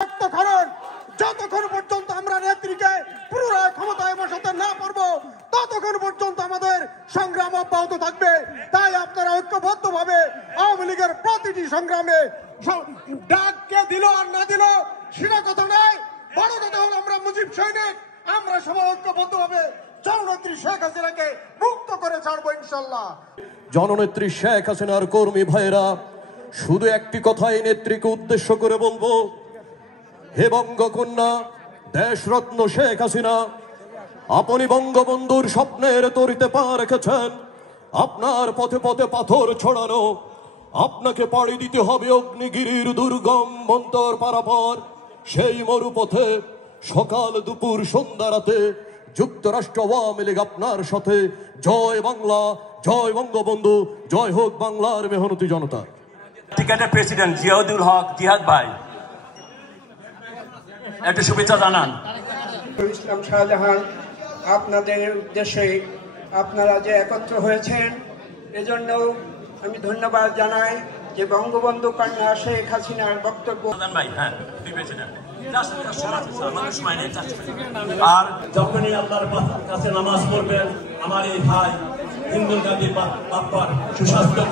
রক্তক্ষরণ যতক্ষণ পর্যন্ত আমরা নেত্রীকে পুনরায় ক্ষমতায় বসাতে না পারবো ততক্ষণ পর্যন্ত আমাদের সংগ্রাম অব্যাহত থাকবে। তাই আপনারা ঐক্যবদ্ধভাবে আওয়ামী লীগের প্রতিটি সংগ্রামে ডাক কে দিল আর না দিল সেটা কথা নয়, বড় কথা হলো আমরা মুজিব সৈনিক, আমরা সবাই ঐক্যবদ্ধভাবে জননেত্রী শেখ হাসিনাকে মুক্ত করে ছাড়বো ইনশাল্লাহ। জননেত্রী শেখ হাসিনার কর্মী ভাইয়েরা, শুধু একটি কথাই নেত্রীকে উদ্দেশ্য করে বলবো, হে বঙ্গকন্যা দেশরত্ন শেখ হাসিনা, আপনি বঙ্গবন্ধুর স্বপ্নের তরিতে পা রেখেছেন। আপনার পথে পথে পাথর ছড়ানো, আপনাকে পাড়ি দিতে হবে অগ্নিগিরির দুর্গম মন্তর পারাপার। সেই মরুপথে সকাল দুপুর সন্ধ্যা রাতে যুক্তরাষ্ট্র আওয়ামী লীগ আপনার সাথে। জয় বাংলা, জয় বঙ্গবন্ধু, জয় হোক বাংলার মেহনতি জনতা। টিকেটের প্রেসিডেন্ট জিয়াউদ্দুল হক জিহাদ ভাই একটা শুভেচ্ছা জানান। ইসলাম শাহজাহান, আপনাদের উদ্দেশ্যে আপনারা যে একত্র হয়েছেন এজন্য আমি ধন্যবাদ জানাই যে বঙ্গবন্ধু কন্যা শেখ হাসিনার বক্তব্য। আর যখনই আল্লাহর কাছে নামাজ পড়বেন আমার এই ভাই হিন্দু গান্ধী বাপ্পার সুস্বাস্থ্য